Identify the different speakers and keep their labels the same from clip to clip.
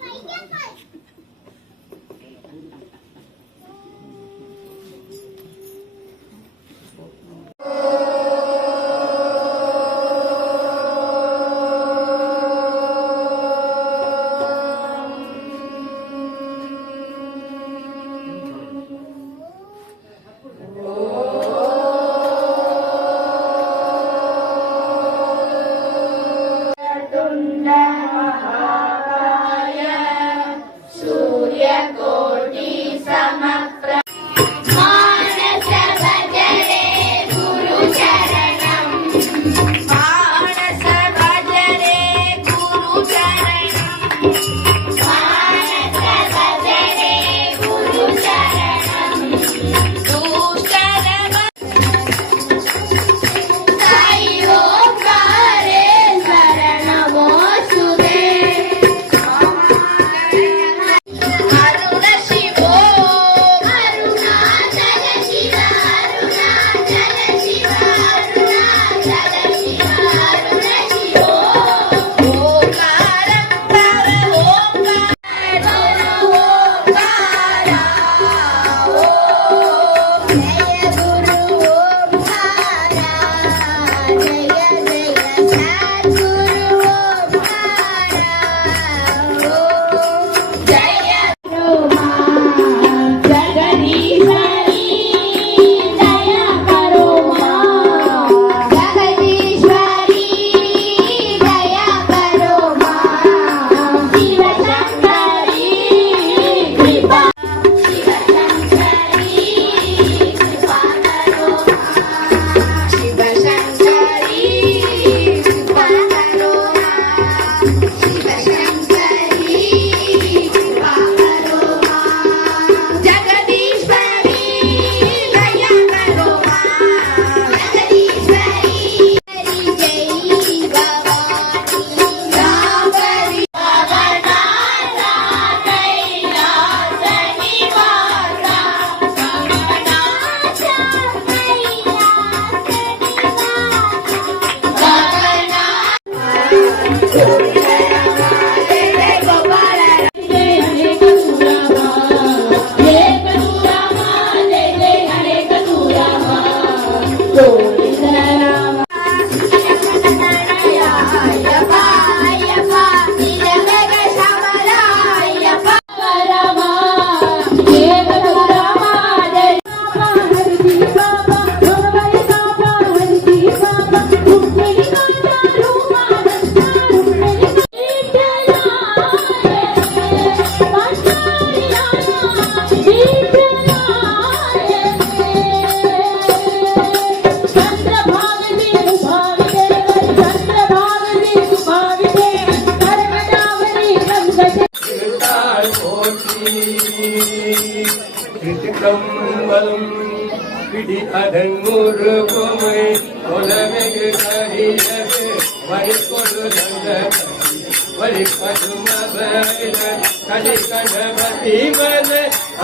Speaker 1: 我一点不。அதி அதங்குருமை உலமிகு கரியது வழிகொடு வழிபதுமபைல கலி கணபதி மன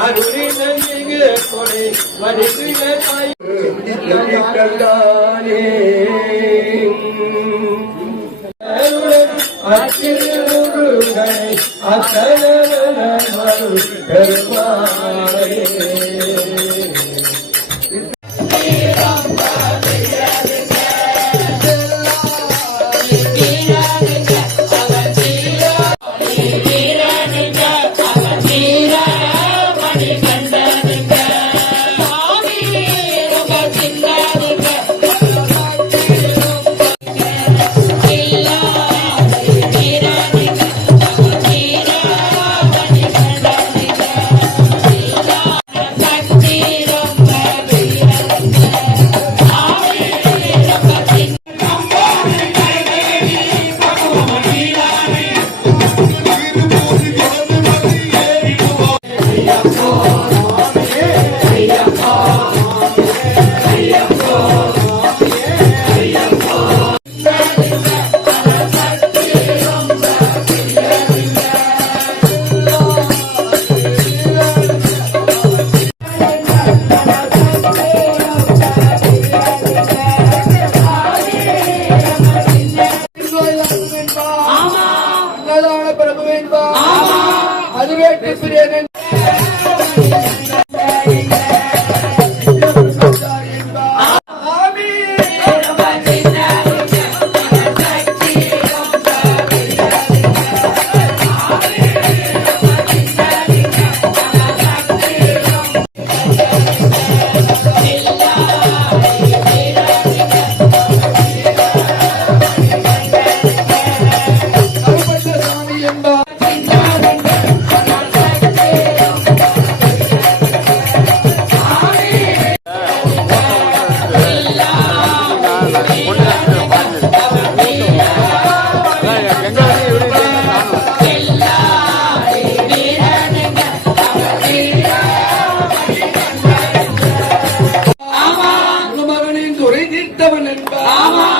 Speaker 1: அருளின மிகு கொடை வரிசுய தாய் மறு பெரும் என்பார் என்பார்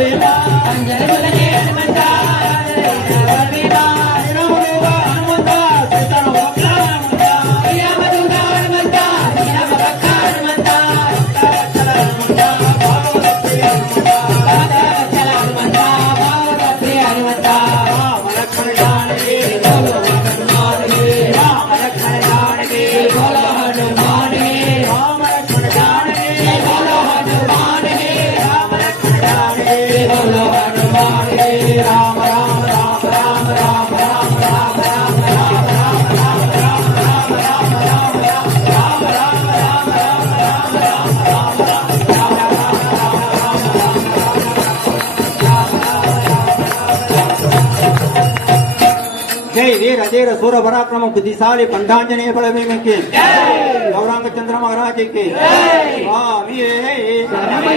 Speaker 1: Anjana ஜெய் வீர தீர சூர பராக்கிரம புத்திசாலி பண்டாஞ்சனே பலவீமைக்கு கௌராங்க சந்திர மகாராஜிக்கு சுவாமியே சுவாமி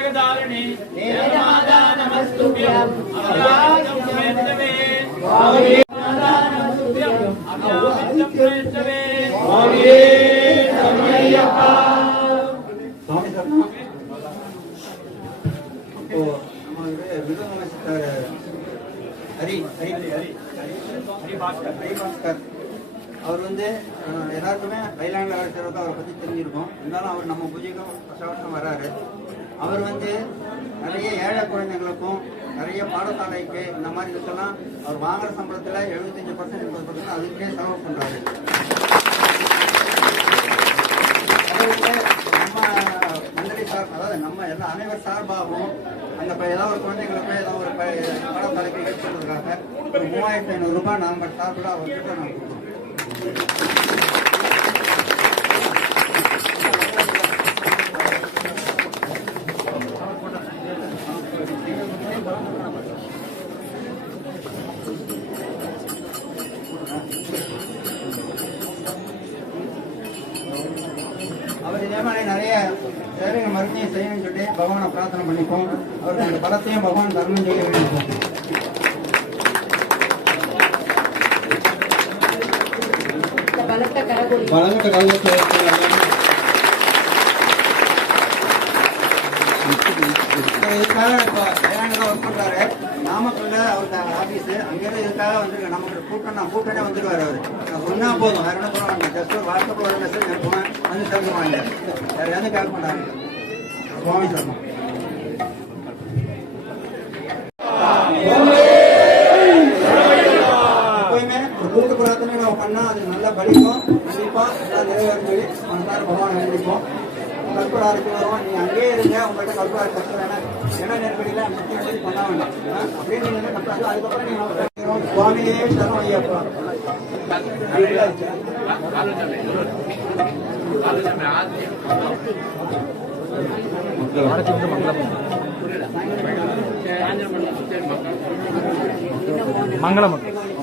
Speaker 1: జగదారిణి మాతా నమస్తుభ్యం అమరాజం ஹரி ஹரி ஹரி ஹரி பாஸ்கர் ஹரி அவர் வந்து எல்லாருக்குமே தைலாண்டில் சிறப்பாக அவரை பத்தி தெரிஞ்சிருக்கோம் இருந்தாலும் அவர் நம்ம பூஜைக்கும் வருஷம் வராரு அவர் வந்து நிறைய ஏழை குழந்தைங்களுக்கும் நிறைய பாடசாலைக்கு இந்த மாதிரி இதுக்கெல்லாம் அவர் வாங்குற சம்பளத்தில் எழுபத்தஞ்சு பர்சன்ட் எண்பது பர்சன்ட் அதுக்கே செலவு பண்ணுறாரு நம்ம மந்திரி சார் அதாவது நம்ம எல்லா அனைவர் சார்பாகவும் அந்த ஏதாவது ஒரு குழந்தைங்களுக்கு ஏதாவது ஒரு பாடசாலைக்கு ஏற்படுறதுக்காக ஒரு மூவாயிரத்தி ஐநூறுரூபா நம்ம சார்பில் அவர்கிட்ட நாங்கள் கொடுக்குறோம் இதே நிறைய சேவைகள் மறுபடியும் செய்யணும்னு சொல்லி பகவானை பிரார்த்தனை பண்ணிப்போம் அவர்களுடைய பலத்தையும் பகவான் தர்மம் செய்ய வேண்டியிருக்கோம் பலத்த கரகோஷம் இதுக்காக நாமக்கல்ல அவருக்கு ஆபீஸ் அங்கேயே இதுக்காக வந்திருக்கேன் நமக்கு கூட்டம் நான் கூட்டமே வந்துருவாரு அவரு நான் போதும் வேற என்ன சொல்லுவாங்க ஜஸ்ட் வாட்ஸ்அப் ஒரு மெசேஜ் அனுப்புவேன் வந்து சேர்ந்துருவாங்க வேற எதுவும் கால் பண்ணாங்க சுவாமி சர்மா நம்ம பண்ணா அது நல்லா பலிக்கும் கண்டிப்பா நல்லா நிறைவேறும் சொல்லி மனதார பகவான் வேண்டிப்போம் கல்பராருக்கு வருவோம் நீ அங்கேயே இருங்க உங்கள்கிட்ட கல்பராக்கு கஷ்டம் வேணா சுவாமியே மங்களம் மங்களம்